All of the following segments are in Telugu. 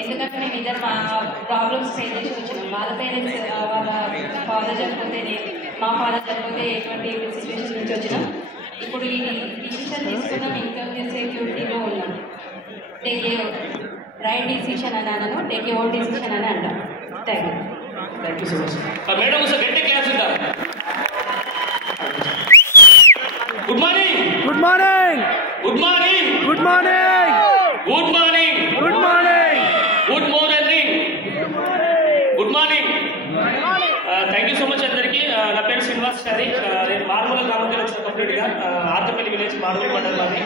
ఎందుకంటే మేము ఇద్దరు మా ప్రాబ్లమ్స్ ఫేస్ చేసి వచ్చినాం. వాళ్ళ పేరెంట్స్ వాళ్ళ ఫాదర్ చనిపోతే మా ఫాదర్ చనిపోతే ఎటువంటి సిచ్యువేషన్ నుంచి వచ్చినాం. ఇప్పుడు ఈ డిసిషన్ తీసుకున్నాం, ఇన్కమ్ సెక్యూరిటీలో ఉన్నాం. టేక్ ఏ రైట్ డిసిషన్ అని అనను, టేక్ ఏ ఓన్ డిసిషన్ అని అంటాం. Thank you so much madam. గట్టి క్లాస్ ఇద్దాం. Good morning. Good morning. Good morning. Good morning. Good morning. Good morning. Good morning. Good morning. Thank you so much అందరికీ. నా పేరు శ్రీనివాస్ గారి. నేను మారుమూల గ్రామంకి వచ్చిన కంప్లీట్గా ఆర్తపల్లి విలేజ్ మారుమూల మండలంలోని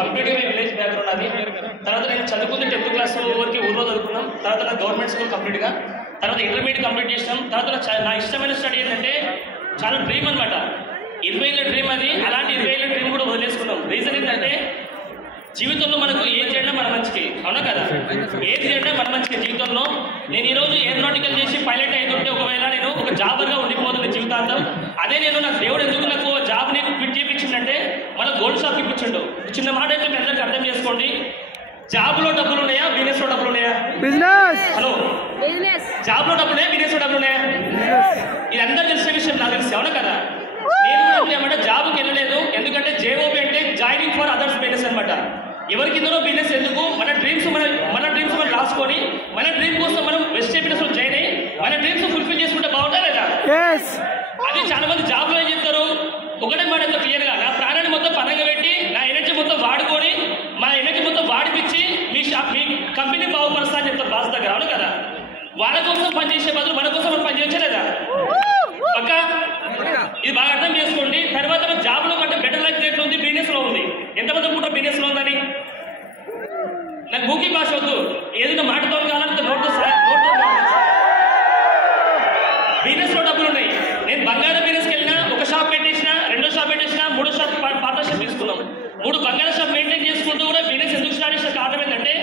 కంప్లీట్గా విలేజ్ బ్యాక్గ్రౌండ్ అది. తర్వాత నేను చదువుకుంది 10th క్లాస్ వరకు ఊళ్ళో చదువుకున్నాం. తర్వాత నా గవర్నమెంట్ స్కూల్ కంప్లీట్గా, తర్వాత ఇంటర్మీడియట్ కంప్లీట్ చేసినాం. తర్వాత నా ఇష్టమైన స్టడీ ఏంటంటే చాలా డ్రీమ్ అనమాట. 20 ఏళ్ళ డ్రీమ్ అది. అలాంటి 20 ఏళ్ళ డ్రీమ్ కూడా వదిలేసుకున్నాం. రీజన్ ఏంటంటే జీవితంలో మనకు ఏం చేయడం మన మంచికి, అవునా కదా? ఏం చేయడం మన మంచికి జీవితంలో. నేను ఈరోజు ఏరోనాటికల్ చేసి పైలట్ అవుతుంటే ఒకవేళ నేను ఒక జాబర్గా ఉండిపోతుంది జీవితాంతం. అదే నేను నాకు దేవుడు ఎందుకు నాకు జాబ్ని క్విట్ చేయించిందంటే మన గోల్డ్ షాప్ ఇప్పించిండు. చిన్న మాట అయితే మీ అందరికీ అర్థం చేసుకోండి. జాబ్లో డబ్బులు ఉన్నాయా, బిజినెస్లో డబ్బులు ఉన్నాయా? బిజినెస్. హలో, జాబ్లో డబ్బులు ఉన్నాయా, బిజినెస్లో డబ్బులు ఉన్నాయా? ఇది అందరూ తెలిసిన విషయం, నాకు తెలిసి, అవునా కదా? నేను కూడా ఏమంటే జాబ్కి వెళ్ళలేదు. ఎందుకంటే జేఓబీ అంటే జాయినింగ్ ఫర్ అదర్స్ బిజినెస్ అనమాట. ఎవరికి ఇందులో బిజినెస్ ఎందుకు? మన డ్రీమ్స్ మనం రాసుకొని మన డ్రీమ్ కోసం మనం వెస్ట్ బిజినెస్లో జాయిన్ అయ్యి మన డ్రీమ్స్ ఫుల్ఫిల్ చేసుకుంటే బాగుంటా లేదా? అది చాలా మంది జాబ్లో ఏం చెప్తారు, ఒకటే మాట క్లియర్గా నా ప్రాణాన్ని మొత్తం పనంగా పెట్టి నా ఎనర్జీ మొత్తం వాడుకొని మా ఎనర్జీ మొత్తం వాడిపించి మీ కంపెనీ బాగుపరుస్తా అని చెప్తారు బాస్ దగ్గర, అవును కదా? వాళ్ళ కోసం పనిచేసే బదులు మన కోసం మనం పనిచేయలేదా? పక్క ఇది బాగా అర్థం చేసుకోండి. తర్వాత జాబ్లో కంటే బెటర్ లైఫ్ రేట్లో ఉంది, బిజినెస్లో ఉంది. ఎంతమంది కూడా బిజినెస్లో ఉందని నాకు మూకీ భాష వద్దు. ఏదైనా మాటతో కావాలంటే నోట్తో బిజినెస్లో డబ్బులు ఉన్నాయి. నేను బంగారం బిజినెస్కి వెళ్ళినా ఒక షాప్ పెట్టేసిన, రెండో షాప్ పెట్టేసిన, మూడో షాప్ పార్ట్నర్షిప్ తీసుకున్నాం. 3 బంగారం షాప్ మెయింటైన్ చేసుకుంటూ కూడా బిజినెస్ ఎందుకు స్టార్ట్ చేసిన కారణం ఏంటంటే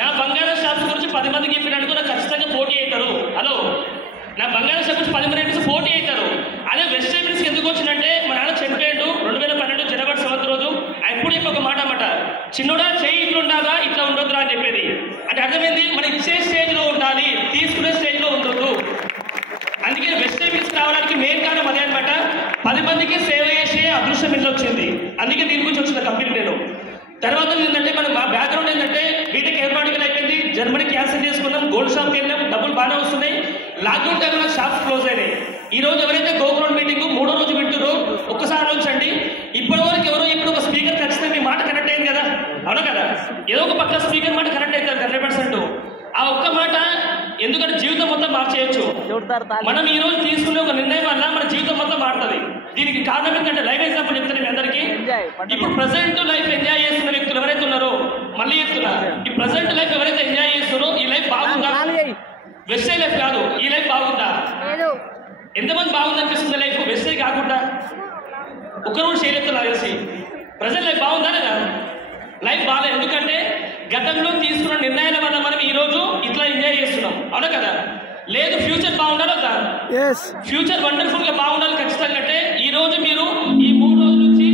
నా బంగారం షాప్స్ గురించి 10 మందికి చెప్పినట్టు నాకు ఖచ్చితంగా పోటీ అవుతారు. హలో, నా బంగారం షాప్ గురించి 10 మంది పోటీ అవుతారు. అదే వెస్ట్ బిజినెస్కి ఎందుకు వచ్చిందంటే మా నాన్న చనిపోయాడు 2012 జనవరి 7వ రోజు. ఎప్పుడు ఒక మాట అన్నమాట, చిన్నోడా చేయి ఇట్లుండాగా ఇట్లా ఉండొద్దురా అని చెప్పేది. అంటే అర్థమైంది, మనం ఇచ్చే స్టేజ్లో ఉండాలి, తీసుకునే స్టేజ్లో ఉండొద్దు. అందుకే వెస్ట్ బిజినెస్ రావడానికి మెయిన్ కారణం అదే అనమాట. 10 మందికి సేవ చేసే అదృష్టం ఇంట్లో వచ్చింది. అందుకే దీని గురించి వచ్చిన కంపెనీ నేను. తర్వాత ఏంటంటే మన మా బ్యాక్గ్రౌండ్ ఏంటంటే బీటెక్ ఏరోనాటికల్ అయిపోయింది, జర్మనీ క్యాన్సిల్ చేసుకున్నాం, గోల్డ్ షాప్కి వెళ్ళాం, డబ్బులు బాగానే వస్తున్నాయి. లాక్డౌన్ టైంలో నాకు షాప్స్ క్లోజ్ అయినాయి. ఈ రోజు ఎవరైతే గోగ్రౌండ్ మీటింగ్ 3వ రోజు వింటారో ఒక్కసారి ఆలోచించండి. ఇప్పటి వరకు ఎవరో ఇప్పుడు ఒక స్పీకర్ ఖచ్చితంగా మీ మాట కనెక్ట్ అయింది కదా, అవునా కదా? ఏదో ఒక పక్క స్పీకర్ మాట కనెక్ట్ అవుతారు 100%. ఆ ఒక్క మాట ఎందుకంటే జీవితం మొత్తం మార్చేయచ్చు. మనం ఈ రోజు తీసుకునే ఒక నిర్ణయం వల్ల మన జీవితం మొత్తం మారుతుంది. దీనికి కారణం ఏంటంటే లైఫ్ ఎగ్జాంపుల్ చెప్తాను మీ అందరికీ. ఇప్పుడు ప్రజెంట్ లైఫ్ ఎంజాయ్ చేస్తున్న వ్యక్తులు ఎవరైతే ఉన్నారో, మళ్ళీ చెప్తున్నా, ఈ ప్రజెంట్ లైఫ్ ఎవరైతే ఎంజాయ్ చేస్తున్నారో ఈ లైఫ్ బాగుందా? వెస్ట్ లైఫ్ కాదు, ఈ లైఫ్ బాగుందా? ఎంతమంది బాగుంది అనిపిస్తుంది లైఫ్ వెస్ట్ కాకుండా? ఒక్కరు షేర్ చెప్తున్నా తెలిసి ప్రజెంట్ లైఫ్ బాగుందా లేదా? లైఫ్ బాగాలేదు. ఎందుకంటే గతంలో తీసుకున్న నిర్ణయాల వల్ల మనం ఈ రోజు ఇట్లా ఎంజాయ్ చేస్తున్నాం, అవునా కదా? లేదు, ఫ్యూచర్ బాగుండాలి కదా? ఫ్యూచర్ వండర్ఫుల్ గా బాగుండాలి ఖచ్చితంగా. అంటే ఈ రోజు మీరు ఈ 3 రోజుల నుంచి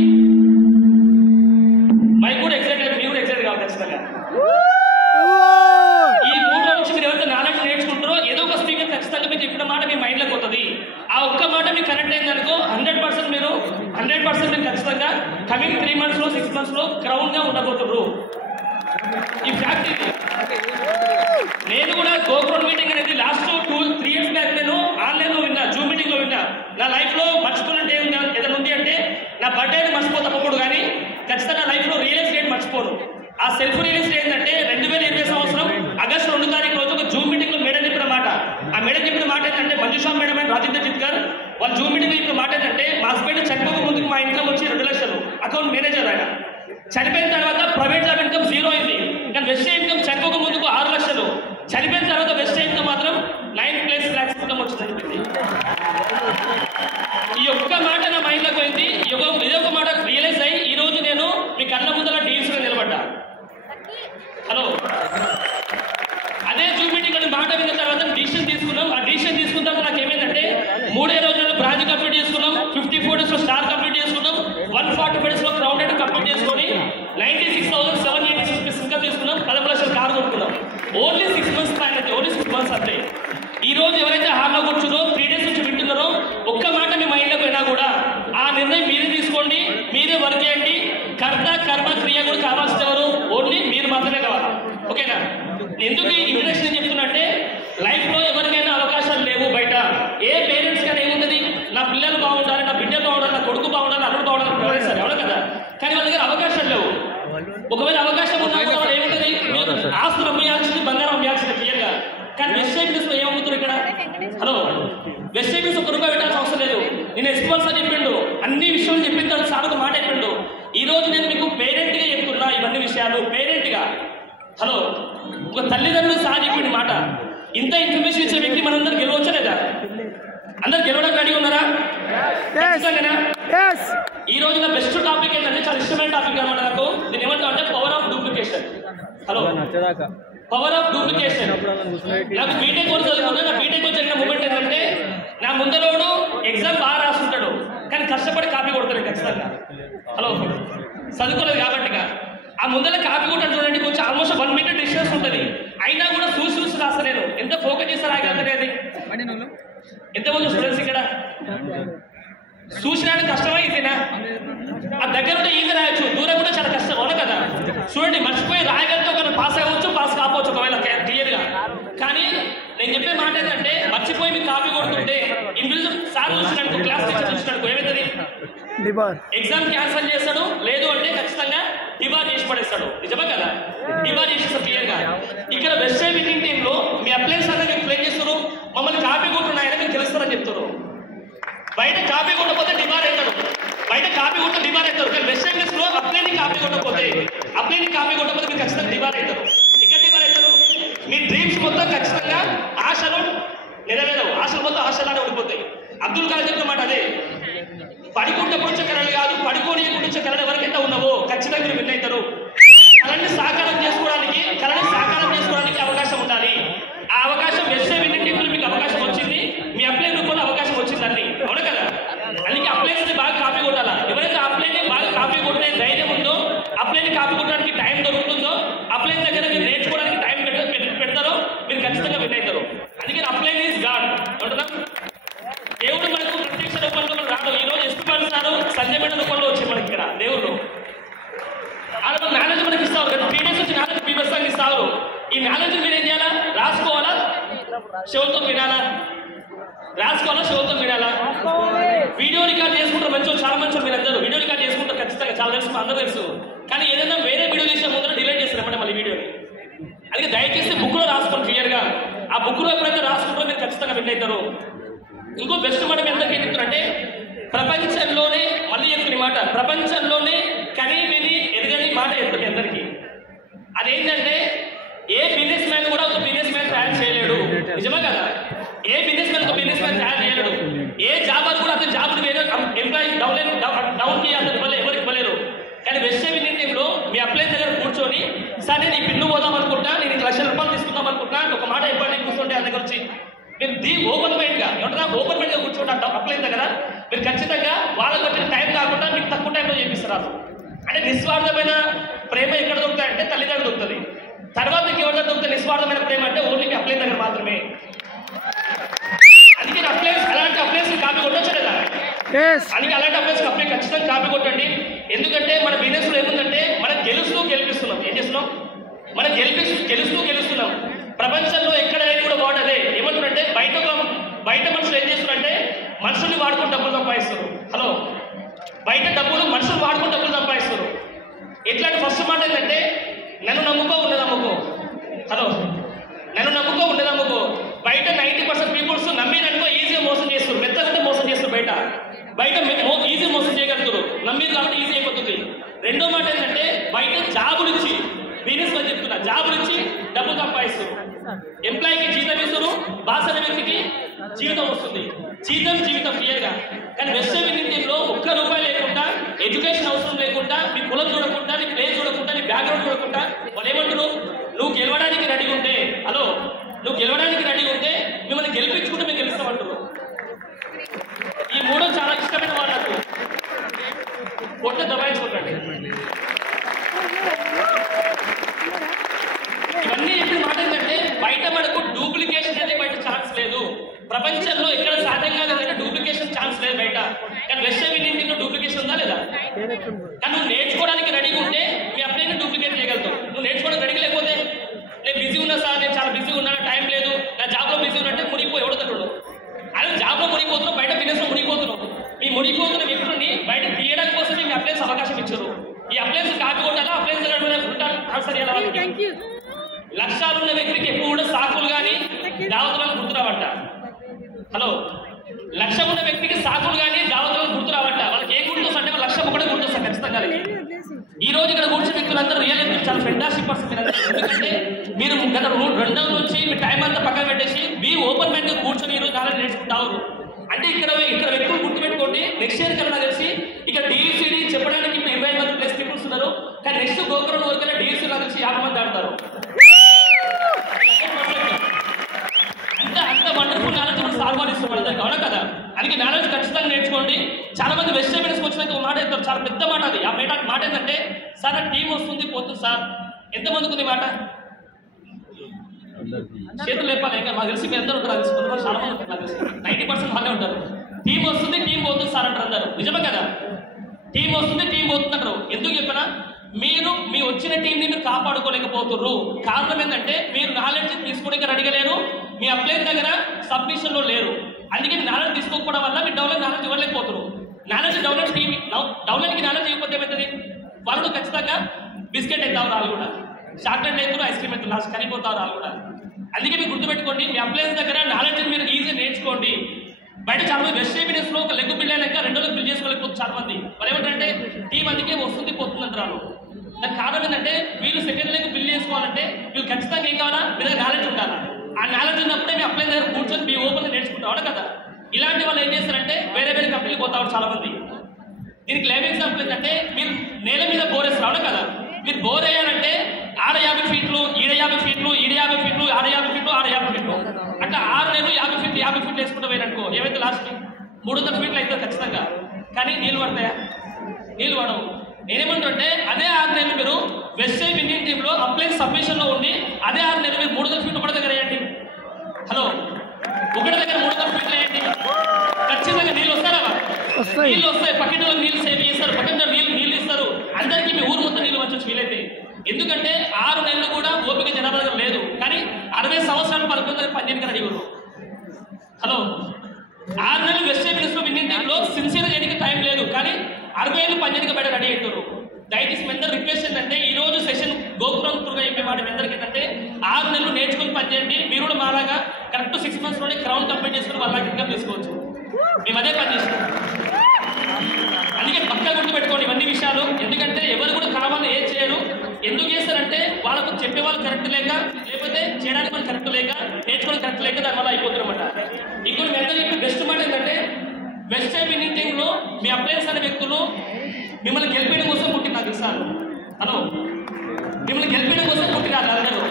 మైక్ కూడా ఎక్సైట్ అయ్యారు, మీరు కూడా ఎక్సైట్ కావాలి ఖచ్చితంగా. ఈ 3 రోజుల నుంచి మీరు ఎవరైతే నాలెడ్జ్ నేర్చుకుంటారో ఏదో ఒక స్పీకర్ ఖచ్చితంగా మీరు చెప్పిన మాట మీ మైండ్లోకి వస్తుంది. ఆ ఒక్క మాట మీకు కనెక్ట్ అయిందనుకో 100% మీరు ఖచ్చితంగా కమింగ్ 3 months లో 6 months లో క్రౌన్ గా ఉండబోతున్నారు. ఈ ఫ్యాక్ట్ ఇది. నేను కూడా గోగ్రౌండ్ మీటింగ్ అనేది లాస్ట్ 2-3 years బ్యాక్ నేను ఆన్లైన్లో విన్నా, జూమ్ మీటింగ్లో విన్నా. నా లైఫ్లో మర్చిపోయినట్టు ఏదైనా ఉంది అంటే నా బర్త్డేని మర్చిపో తప్పకూడదు, కానీ ఖచ్చితంగా నా లైఫ్లో రియలైజ్ డేట్ మర్చిపోను. ఆ సెల్ఫ్ రియలైజ్ డేట్ ఏంటంటే 2020 సంవత్సరం ఆగస్టు 2వ తారీఖు రోజు ఒక జూమ్ మీటింగ్లో మేడం చెప్పిన మాట. ఆ మేడం చెప్పిన మాట ఏంటంటే, మంజుషా మేడం అండ్ రాజేందర్ జిత్ గారు వాళ్ళు జూమ్ మీటింగ్లో చెప్పిన మాట ఏంటంటే, మా హస్బెండ్ చనిపోక ముందుకు మా ఇన్కమ్ వచ్చి 2 లక్షలు, అకౌంట్ మేనేజర్ ఆయన. చనిపోయిన తర్వాత ప్రైవేట్ జాబ్ ఇన్కమ్ 0 అయింది, కానీ వెస్ట్ ఇన్కమ్ చనిపోక ముందుకు 6 లక్షలు, చనిపోయిన తర్వాత వెస్ట్ ఇన్కమ్ మాత్రం 9+ lakhs ఇన్కమ్ వచ్చింది. ఈ ఒక్క మాట నా మైండ్లోకి పోయింది. ఇదే ఒక మాట రియలైజ్ అయ్యి ఈ రోజు నేను మీ కళ్ళ ముందర డీల్స్గా నిలబడ్డా. హలో, అదే జూమ్ మీటింగ్ అని మాట విన్న తర్వాత డిసిషన్ తీసుకున్నాం. ఆ డిసిషన్ తీసుకున్న తర్వాత నాకు ఏమైందంటే 3 రోజుల్లో బ్రాంచ్ కంప్లీట్ చేసుకున్నాం, 54 days లో స్టార్ కంప్లీట్ చేసుకున్నాం, 145 days లో క్రౌడెడ్ కంప్లీట్ చేసుకొని 96,786 ఇన్కమ్ తీసుకున్నాం. ఎందుకు ఈ ఇంట్రడక్షన్ చెప్తున్నా అంటే లైఫ్లో ఎవరికైనా అవకాశాలు లేవు బయట. ఏ పేరెంట్స్ కానీ ఏముంటుంది, నా పిల్లలు బాగుండాలి, నా బిడ్డ బాగుండాలి, నా కొడుకు బాగుండాలి, అల్లుడు బాగుండాలి ప్రవేశారు ఎవరు కదా. కానీ వాళ్ళ దగ్గర అవకాశాలు లేవు. ఒకవేళ అవకాశం ఉన్నా కూడా ఏముంటుంది, ఆస్తులు అమ్మేయాల్సింది, బంగారం అమ్మేయాల్సింది క్లియర్గా. కానీ వెస్ట్ సైడ్స్ లో ఏమవుతుంది ఇక్కడ? హలో, వెస్ట్ సైడ్స్ ఒక రూపాయి పెట్టాల్సిన అవసరం లేదు. నేను ఎక్స్పర్ట్స్ అని చెప్పిండు, అన్ని విషయాలు చెప్పిన తర్వాత సార్ ఒక మాట చెప్పిండు. ఈ రోజు నేను మీకు పేరెంట్గా చెప్తున్నా ఇవన్నీ విషయాలు. పేరెంట్గా హలో, ఒక తల్లిదండ్రులు సార్ చెప్పిండు మాట. ఇంత ఇన్ఫర్మేషన్ ఇచ్చే వ్యక్తి మనందరూ గెలవచ్చా లేదా? అందరు గెలవడానికి రెడీ ఉన్నారా? ఈ రోజు నా బెస్ట్ టాపిక్ ఏంటంటే చాలా ఇష్టమైన టాపిక్ అనమాట నాకు. దీని ఏమంటా అంటే power of duplication. Hello, power of duplication. నాకు బీటెక్ కోర్స్ చదువుకున్నా. నా బీటెక్ జరిగిన మూమెంట్ ఏంటంటే నా ముందరోడు ఎగ్జామ్ బాగా రాస్తుంటాడు, కానీ కష్టపడి కాపీ కొడతాడు ఖచ్చితంగా. హలో, చదువుకోలేదు కాబట్టి ఆ ముందర కాపీ కొట్టాడు చూడండి, కొంచెం ఆల్మోస్ట్ 1 మీటర్ డిస్టెన్స్ ఉంటుంది. అయినా కూడా చూసి రాస్తా నేను. ఎంత ఫోకస్ చేస్తా రాగలుగుతానే అది. ఎంతమంది స్టూడెంట్స్ ఇక్కడ చూసినానికి కష్టమా ఇదేనా? ఆ దగ్గర ఉంటే ఈజీ రాయొచ్చు, దూరం కూడా చాలా కష్టం అవును కదా. చూడండి, మర్చిపోయి రాయగలిగితే ఒక పాస్ అవ్వచ్చు, పాస్ కావచ్చు ఒకవేళ క్లియర్గా. కానీ నేను చెప్పే మాట ఏంటంటే మర్చిపోయి మీకు కాపీ కొడుతుంటే ఇండివిజువల్ సార్ చూసినాడు, క్లాస్ టీచర్ చూసినాడు, ఏమవుతుంది? ఎగ్జామ్ క్యాన్సల్ చేస్తాడు, లేదు అంటే ఖచ్చితంగా డిబార్ చేసి పడేస్తాడు. నిజమే కదా? డిబార్ చేసేస్తాడు క్లియర్గా. ఇక్కడ వెస్ట్ సైడ్ విన్నింగ్ టీంలో మీ అప్లైన్స్ అనేది మీరు ప్లే చేస్తారు, మమ్మల్ని కాపీ కొట్టున్నాయని మీకు తెలుస్తారని చెప్తారు. బయట కాపీ కొట్టకపోతే డిబార్ అవుతాడు, బయట కాపీ కొట్ట డిబార్ అవుతారు. కానీ వెస్ట్ సైడ్ లో అప్లైని కాపీ కొట్టకపోతే మీరు ఖచ్చితంగా డిబార్ అవుతారు. ఇక్కడ డిబార్ అవుతారు. మీ డ్రీమ్స్ మొత్తం ఖచ్చితంగా ఆశలు నెరవేరవు. ఆశలు మొత్తం ఆశలానే ఉండిపోతాయి. అబ్దుల్ కలాం చెప్పిన మాట అదే, పడుకుంటే పొడిచే కళలు కాదు, పడుకోని పొడిచే కళలు ఎవరికైతే ఉన్నావో ఖచ్చితంగా మీరు విన్ అవుతారు. కళని సాకారం చేసుకోవడానికి అవకాశం ఉండాలి. ఆ అవకాశం వెస్ట్ సైడ్ విన్నింగ్ టీంలో మీకు అవకాశం వచ్చింది, మీ అప్లై రూపంలో అవకాశం వచ్చిందండి, అవును కదా? అందుకే అప్లైన్స్ బాగా కాపీ కొట్టాలా. ఎవరైతే అప్లైని బాగా కాపీ కొట్టే ధైర్యం ఉందో, అప్లైని కాపీ కొట్టడానికి టైం దొరుకుతుందో, అప్లైన్ దగ్గర మీరు నేర్చుకోవడానికి టైం పెడతారో మీరు ఖచ్చితంగా విన్ అవుతారు. అందుకే అప్లైన్ ఈజ్ గాడ్ అంటున్నా. దేవుడు మనకు ప్రత్యక్ష రూపంలో రాదు. ఈ రోజు ఎస్పీ సార్ సంజయ్ మేడ రూపంలో వచ్చి మనకి ఇక్కడ దేవుడు వాళ్ళ నాలెడ్జ్ మనకి ఇస్తారు కదా. 3 days వచ్చి నాలెడ్జ్ పీపర్సాన్ని ఇస్తారు. ఈ నాలెడ్జ్ మీరు ఏం చేయాలా? రాసుకోవాలా, శివంతో వినాలా? రాసుకోవాలా, శివంతో వినాలా? వీడియో రికార్డ్ చేసుకుంటారు మంచి, చాలా మంచి మీరు అందరూ వీడియో రికార్డ్ చేసుకుంటారు ఖచ్చితంగా, చాలా తెలుసు, అందరూ తెలుసు. కానీ ఏదైనా వేరే వీడియో చేసే ముందర డిలీట్ చేస్తారన్నమాట మళ్ళీ వీడియోని. అందుకే దయచేసి బుక్లో రాసుకోండి క్లియర్గా. ఆ బుక్లో ఎప్పుడైతే రాసుకుంటారో మీరు ఖచ్చితంగా విన్ అవుతారు. ఇంకో బెస్ట్ మాట మీ అందరికీ చెప్తున్నారంటే, ప్రపంచంలోనే మళ్ళీ చెప్తున్న మాట, ప్రపంచంలోనే కనీ విని ఎదగని మాట చెప్తుంది అందరికీ. అదేంటంటే ఏ బిజినెస్ మ్యాన్ కూడా ఒక బిజినెస్ మ్యాన్ తయారు చేయలేడు. నిజమే కదా? ఏ బిజినెస్ మ్యాన్ ఒక బిజినెస్ మ్యాన్ తయారు చేయలేడు. ఏ జాబర్ కూడా అతని జాబ్ని వేరే ఎంప్లాయీ డౌన్కి అతను ఎవరికి ఇవ్వలేరు. కానీ వెస్ట్ సైడ్ విన్నింగ్ టీంలో మీ అప్లై దగ్గర కూర్చొని, సార్ నేను ఈ పిన్ను పోదాం అనుకుంటా, నేను ₹1,00,000 తీసుకుందాం అనుకుంటా, ఒక మాట ఇవ్వండి కూర్చోండి అన్న దగ్గర వచ్చి మీరు ఓపెన్ మైండ్గా ఏమంటారా, ఓపెన్ మైండ్గా కూర్చోండి అప్లై దగ్గర. మీరు ఖచ్చితంగా వాళ్ళకి వచ్చిన టైం కాకుండా మీకు తక్కువ టైంలో చేపిస్తారు. అంటే నిస్వార్థమైన ప్రేమ ఎక్కడ దొరుకుతాయంటే తల్లిదండ్రులు దొరుకుతుంది. తర్వాత మీకు ఎవరి దగ్గర దొరుకుతుంది నిస్వార్థమైన ప్రేమ అంటే ఓన్లీ మీ అప్లై దగ్గర మాత్రమే. అందుకే అలాంటి అప్లైన్స్ కాపీ కొట్టొచ్చు లేదా? అందుకే అలాంటి అప్లైన్స్ ఖచ్చితంగా కాపీ కొట్టండి. ఎందుకంటే మన బిజినెస్ లో ఏముందంటే మనం గెలుస్తున్నాం. ఏం చేస్తున్నాం? మనం గెలుస్తున్నాం. ప్రపంచంలో ఎక్కడ కూడా బాగుంటుంది. ఏమంటారంటే బయట మనుషులు ఏం చేస్తున్నారంటే మనుషుల్ని వాడుకుని డబ్బులు సంపాదిస్తారు. హలో, బయట మనుషులు వాడుకుని డబ్బులు సంపాదిస్తారు. ఎట్లాంటి ఫస్ట్ మాట ఏంటంటే నన్ను నమ్ముకో ఉండదమ్ముకో. హలో, నన్ను నమ్ముకో ఉండదమ్ముకో. బయట 90% పీపుల్స్ నమ్మిననుకో ఈజీగా మోసం చేస్తారు, మెత్తగా మోసం చేస్తారు. బయట ఈజీ మోసం చేయగలుగుతారు, నమ్మిరు కాబట్టి ఈజీ అయిపోతుంది. రెండో మాట ఏంటంటే బయట జాబులు ఇచ్చి, బిజినెస్ లో చెప్తున్నా, జాబులు ఇచ్చి డబ్బులు సంపాదిస్తారు. ఎంప్లాయీకి జీతం ఇస్తారు, బాస్ అనే వ్యక్తికి జీవితం వస్తుంది. జీవితం క్లియర్గా. కానీ వెస్ట్ సైడ్ విన్నింగ్ టీంలో ₹1 లేకుండా, ఎడ్యుకేషన్ అవసరం లేకుండా, నీ కులం చూడకుండా, నీ ప్లేస్ చూడకుండా, నీ బ్యాక్గ్రౌండ్ చూడకుండా వాళ్ళు ఏమంటారు, నువ్వు గెలవడానికి రెడీ ఉంటే, హలో నువ్వు గెలవడానికి రెడీ ఉంటే మిమ్మల్ని గెలిపించుకుంటే మేము గెలుస్తామంటారు. ఈ మూడో చాలా ఇష్టమైన వాళ్ళకు కొట్ట దబాయించుకుంటాండి. ఇవన్నీ చెప్పిన మాట ఏంటంటే బయట మనకు డూప్లికేషన్ అనేది బయట ఛాన్స్ లేదు. ప్రపంచంలో ఎక్కడ సాధ్యం కాదంటే డూప్లికేషన్ ఛాన్స్ లేదు బయట. కానీ వెస్ట్ సైడ్ విన్నింగ్ టీంలో డూప్లికేషన్ ఉందా లేదా? కానీ నువ్వు నేర్చుకోవడానికి రెడీగా ఉంటే మీ అప్లైని డూప్లికేట్ చేయగలుగుతావు. నువ్వు నేర్చుకోవడానికి రెడీ లేకపోతే నేను బిజీ ఉన్నా సార్ లక్ష్యాలున్న వ్యక్తికి ఎప్పుడు కూడా సాకులు కానీ దావతులను గుర్తురావంట. హలో, లక్ష్యం ఉన్న వ్యక్తికి సాకులు కానీ దావతులను గుర్తురావంట. వాళ్ళకి ఏం గుర్తొస్తా అంటే వాళ్ళ లక్ష్యం ఒకటే గుర్తొస్తా ఖచ్చితంగా. ఈ రోజు ఇక్కడ కూర్చున్న వ్యక్తులందరూ రియల్ చాలా ఫెంటాస్టిక్ పర్సన్ మీరు. ఎందుకంటే మీరు గత 2 రోజుల నుంచి మీ టైం అంతా పక్కన పెట్టేసి మీ ఓపెన్ మైండ్ కూర్చొని ఈరోజు నాలెడ్జ్ నేర్చుకుంటారు. అంటే ఇక్కడ వ్యక్తులు గుర్తుపెట్టుకోండి. నెక్స్ట్ ఇయర్ కన్నా తెలిసి ఇక్కడ డిఎస్సీడీ చెప్పడానికి ఇప్పుడు 20 మంది ప్లస్ పీపుల్స్ ఉన్నారు. కానీ నెక్స్ట్ గోకరం వరకైనా డిఎస్సీ నాకు తెలిసి 50 మంది ఆడతారు. అంత వండర్ఫుల్ నాలెడ్జ్ మనం సాల్వానిస్తాం మనది, అవునా కదా? అందుకే నాలెడ్జ్ ఖచ్చితంగా నేర్చుకోండి. చాలా మంది వెజిటేబుల్స్కి వచ్చినాక ఒక మాట చెప్తారు, చాలా పెద్ద మాట అది. ఆ మాట ఏంటంటే, సార్ నాకు టీం వస్తుంది పోతుంది సార్. ఎంతమందికి ఉంది మాట? చేతులు లేపాలి. ఇంకా మాకు తెలిసి మీరు అందరూ ఉంటారు, తెలుసుకుంటారు. చాలా మంది ఉంటారు, నాకు తెలిసి 90% వాళ్ళే ఉంటారు. టీం వస్తుంది టీం పోతుంది సార్ అంటారు అందరు. నిజమే కదా? టీం వస్తుంది టీం పోతుంది అంటారు. ఎందుకు చెప్పినా, మీరు మీ వచ్చిన టీంని మీరు కాపాడుకోలేకపోతున్నారు. కారణం ఏంటంటే మీరు నాలెడ్జ్ తీసుకోవడానికి రెడీగా లేరు, మీ అప్లైన్ దగ్గర సబ్మిషన్లో లేరు. అందుకే నాలెడ్జ్ తీసుకోకపోవడం వల్ల మీరు డౌన్లైన్ నాలెడ్జ్ ఇవ్వలేకపోతున్నారు. నాలెడ్జ్ డౌన్లైన్కి నాలెడ్జ్ ఇవ్వకపోతే ఏమవుతుంది? వాళ్ళు ఖచ్చితంగా బిస్కెట్ అవుతారు, వాళ్ళు కూడా చాక్లెట్ అవుతారు, ఐస్ క్రీమ్ అవుతారు, లాస్ట్ కనిపోతారు వాళ్ళు కూడా. అందుకే మీరు గుర్తుపెట్టుకోండి, మీ అప్లైన్స్ దగ్గర నాలెడ్జ్ మీరు ఈజీగా నేర్చుకోండి. బయట చాలా మంది వెజిటేబుల్స్ లో ఒక లెగ్ బిల్ అయినాక 2 రోజులు బిల్ చేసుకోలేకపోతుంది చాలా మంది. మరి ఏమంటారంటే టీం అందుకే వస్తుంది పోతుంది అంటారు. దానికి కారణం ఏంటంటే వీళ్ళు సెకండ్ లెగ్ బిల్ చేసుకోవాలంటే వీళ్ళు ఖచ్చితంగా ఏం కావాలా? మీ దగ్గర నాలెడ్జ్ ఉండాలి. ఆ నాలెడ్జ్ ఉన్నప్పుడే మీ అప్లైన్ దగ్గర కూర్చొని మీ ఓపెన్ నేర్చుకుంటారు కదా. ఇలాంటి వాళ్ళు ఏం చేస్తారంటే వేరే కంపెనీకి పోతారు చాలా మంది. దీనికి లైవ్ ఎగ్జాంపుల్ ఏంటంటే, మీరు నేల మీద బోర్ వేస్తారు, అవునా కదా? మీరు బోర్ వేయాలంటే ఆడ 50 ఫీట్లు, ఈడ 50 ఫీట్లు, ఈడ 50 ఫీట్లు, ఆడ 50 ఫీట్లు, ఆడ 50 ఫీట్లు, అట్లా 6 నెలలు 50 ఫీట్లు వేసుకుంటూ పోయినట్టుకో ఏమైతే లాస్ట్కి 300 ఫీట్లు అవుతుంది ఖచ్చితంగా. కానీ నీళ్ళు పడతాయా? నీళ్ళు పడవు. నేనేమంటుంటే అదే 6 నెలలు మీరు వెస్టై విన్నింగ్ టీంలో అప్లైన్ సబ్మిషన్లో ఉండి అదే 6 నెలలు మీరు 300 ఫీట్లు ఒకటి దగ్గర వేయండి. హలో, ఒకటి దగ్గర 300 ఫీట్లు వేయండి, ఖచ్చితంగా నీళ్ళు వస్తారా? నీళ్ళు వస్తాయి. పక్కన నీళ్ళు సేవ్ చేస్తారు, పక్కన నీళ్ళు ఇస్తారు. అందరికీ మీ ఊరు మొత్తం నీళ్ళు వచ్చి వీలైతే. ఎందుకంటే 6 నెలలు కూడా ఓపిక జనాభా దగ్గర లేదు. కానీ 60 సంవత్సరాలు 11 దగ్గర పనిచేయడానికి రెడీ ఉన్నారు. హలో, 6 నెలలు వెస్ట్ ఇండీస్ లో విన్నింగ్ టీంలో సిన్సియర్ చేయడానికి టైం లేదు. కానీ 60 ఏళ్ళు పనిచేయడానికి బయట రెడీ అవుతారు. దయచేసి మీ అందరూ రిక్వెస్ట్ ఏంటంటే, ఈ రోజు సెషన్ గోపురం త్రూగా చెప్పే మాట మీ అందరికీ ఏంటంటే, 6 నెలలు నేర్చుకుని పనిచేయండి. మీరు కూడా మాలాగా కరెక్ట్ 6 months లోనే క్రౌన్ కంప్లీట్ చేసుకుని వాళ్ళ ఇన్కమ్ తీసుకోవచ్చు. మేము అదే పని చేస్తాం. అందుకే పక్కా గుర్తుపెట్టుకోండి ఇవన్నీ విషయాలు. ఎందుకంటే ఎవరు కూడా కావాలని ఏం చేయరు. ఎందుకు చేస్తారంటే వాళ్ళకు చెప్పేవాళ్ళు కరెక్ట్ లేక, లేకపోతే చేయడానికి వాళ్ళు కరెక్ట్ లేక, నేర్చుకోవడం కరెక్ట్ లేక దానివల్ల అయిపోతున్నమాట. ఇంకోటి మీ అందరూ చెప్పే బెస్ట్ మాట ఏంటంటే, వెస్ట్ విన్నింగ్ టీంలో మీ అప్లైన్స్ అనే వ్యక్తులు మిమ్మల్ని గెలిపేయడం కోసం పుట్టిన నాకు ఇస్తాను. హలో, మిమ్మల్ని గెలిపేయడం కోసం పుట్టిన అందరూ.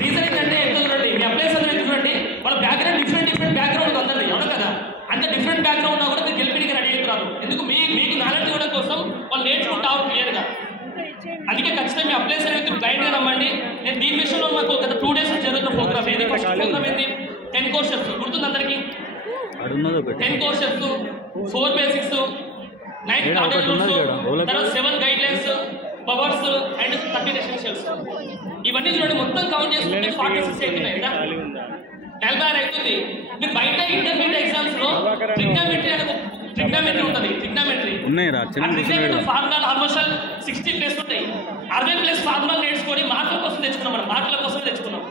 రీజన్ ఏంటంటే ఎంత చూడండి, మీ అప్లైన్స్ అనే వ్యక్తులు చూడండి, వాళ్ళ బ్యాక్గ్రౌండ్ డిఫరెంట్ బ్యాక్గ్రౌండ్ అందరిది, అవును కదా? అంత డిఫరెంట్ బ్యాక్గ్రౌండ్ ఉన్నా కూడా మీరు గెలిపేయడానికి రెడీ అవుతున్నారు. ఎందుకు? మీకు నాలెడ్జ్ ఇవ్వడం కోసం వాళ్ళు నేర్చుకుంటారు క్లియర్గా. అందుకే ఖచ్చితంగా మీ అప్లైన్స్ అనే వ్యక్తులు బ్లైండ్గా నమ్మండి. నేను దీని విషయంలో మాకు గత 2 days జరుగుతున్న ప్రోగ్రామ్ ఏది, ఫస్ట్ ప్రోగ్రామ్ ఏంది? 10 courses గుర్తుంది అందరికీ? 10 courses, 4 basics, 9 cardinal rules, తర్వాత 7 guidelines, powers and 13 essentials. ఇవన్నీ చూడండి, మొత్తం కౌంట్ చేసుకుంటే 46 అవుతున్నాయి కదా, 46 అవుతుంది. మీరు బయట ఇంటర్మీడియట్ ఎగ్జామ్స్ లో ట్రిగ్నామెట్రీ ఉంటుంది. ట్రిగ్నామెట్రీ ఫార్ములా ఆల్మోస్ట్ 60+ ఉంటాయి. 60+ ఫార్ములా నేర్చుకొని మార్కుల కోసం తెచ్చుకున్నాం. మనం మార్కుల కోసం తెచ్చుకున్నాం.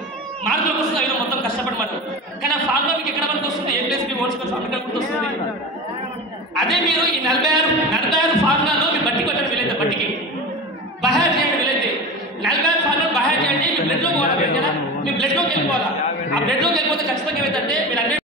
మార్కుల కోసం అయినా మొత్తం కష్టపడి మనం. కానీ ఆ ఫార్ములా మీకు ఎక్కడ మనకు వస్తుంది? A+B హోల్స్క్వేర్ ఫార్ములా గుర్తొస్తుంది. అదే మీరు ఈ 46 ఫార్ములాలో మీ బట్టి కొట్టండి వీలైతే, బట్టికి బహార్ చేయండి వీలైతే. 46 ఫార్ములా బహార్ చేయండి. మీ బ్లడ్లోకి పోవాలి కదా, మీ బ్లడ్లోకి వెళ్ళిపోవాలా. ఆ బ్లడ్లోకి వెళ్ళిపోతే ఖచ్చితంగా ఏమైందంటే మీరు అన్ని